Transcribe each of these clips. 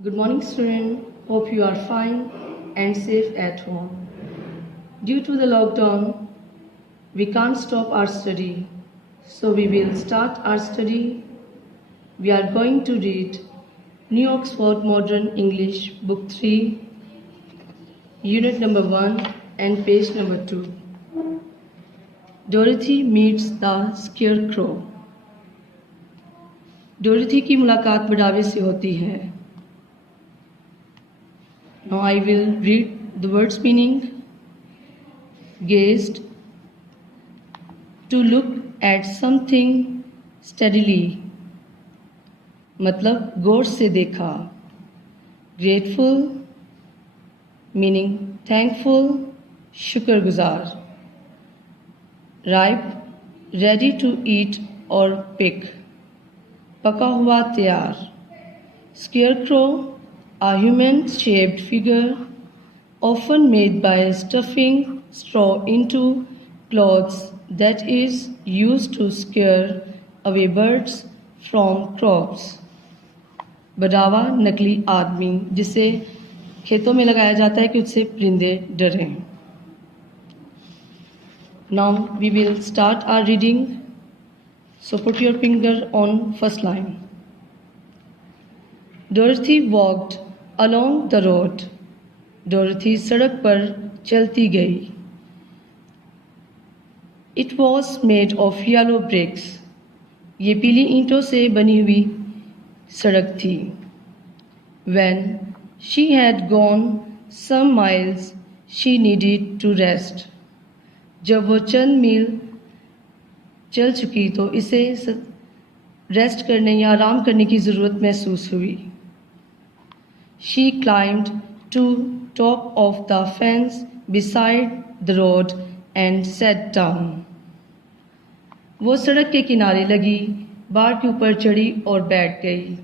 Good morning, student. Hope you are fine and safe at home. Due to the lockdown, we can't stop our study, so we will start our study. We are going to read New Oxford Modern English, Book 3, Unit number 1 and page number 2. Dorothy meets the Scarecrow. डोरिथी की मुलाकात बढ़ावे से होती है. Now I will read the words meaning. Gazed, to look at something steadily, मतलब गौर से देखा. Grateful, meaning thankful, शुक्रगुजार. Ripe, ready to eat or pick, पका हुआ तैयार. Scarecrow, a human-shaped figure often made by stuffing straw into cloths that is used to scare away birds from crops. बढ़ावा नकली आदमी जिसे खेतों में लगाया जाता है कि उससे परिंदे डरें. Now we will start our reading. So put your finger on first line. Dorothy walked along the road. Dorothy सड़क पर चलती गई. It was made of yellow bricks. ये पीली ईंटों से बनी हुई सड़क थी. When she had gone some miles, she needed to rest. जब वो चंद मील चल चुकी तो इसे रेस्ट करने या आराम करने की ज़रूरत महसूस हुई. She climbed to top of the fence beside the road and sat down. वो सड़क के किनारे लगी, बाड़ के ऊपर चढ़ी और बैठ गई.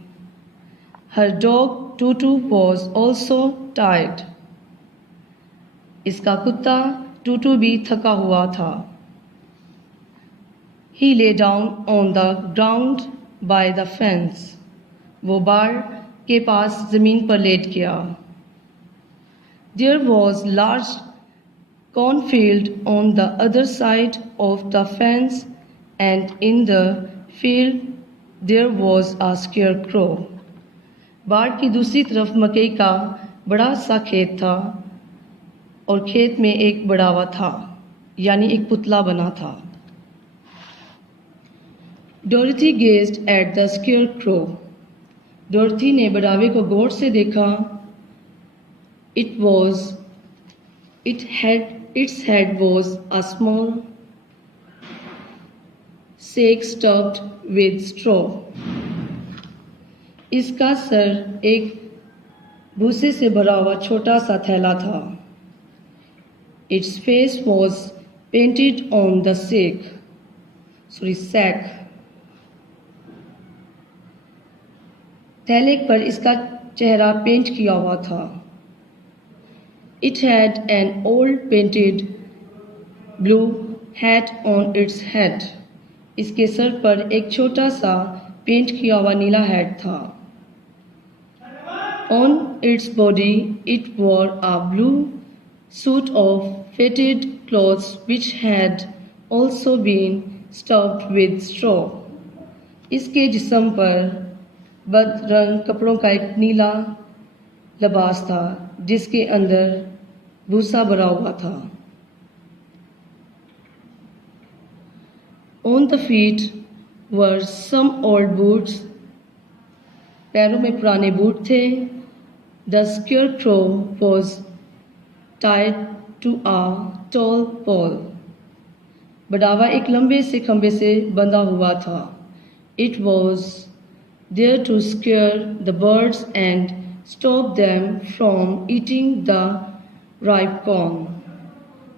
Her dog Tutu was also tired. इसका कुत्ता टूटू भी थका हुआ था. He lay down on the ground by the fence. वो बाड़ के पास ज़मीन पर लेट गया. There was large cornfield on the other side of the fence, and in the field there was a scarecrow. बाड़ की दूसरी तरफ मकई का बड़ा सा खेत था और खेत में एक बढ़ावा था, यानी एक पुतला बना था. Dorothy gazed at the scarecrow. डोरथी ने बढ़ावे को गौर से देखा. Its head was a small sack stuffed with straw. इसका सर एक भूसे से भरा हुआ छोटा सा थैला था. Its face was painted on the sack. थैले पर इसका चेहरा पेंट किया हुआ था. It had an old painted blue hat on its head. इसके सर पर एक छोटा सा पेंट किया हुआ नीला हैट था. On its body it wore a blue suit of faded clothes which had also been stuffed with straw. इसके जिस्म पर बद रंग कपड़ों का एक नीला लिबास था जिसके अंदर भूसा भरा हुआ था. On the feet were some old boots. पैरों में पुराने बूट थे. The scarecrow was tied to a tall pole. बढ़ावा एक लंबे से खंबे से बंधा हुआ था. It was there to scare the birds and stop them from eating the ripe corn.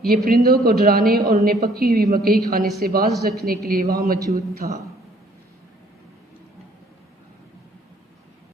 ये परिंदों को डराने और उन्हें पकी हुई मकई खाने से बाज रखने के लिए वहाँ मौजूद था.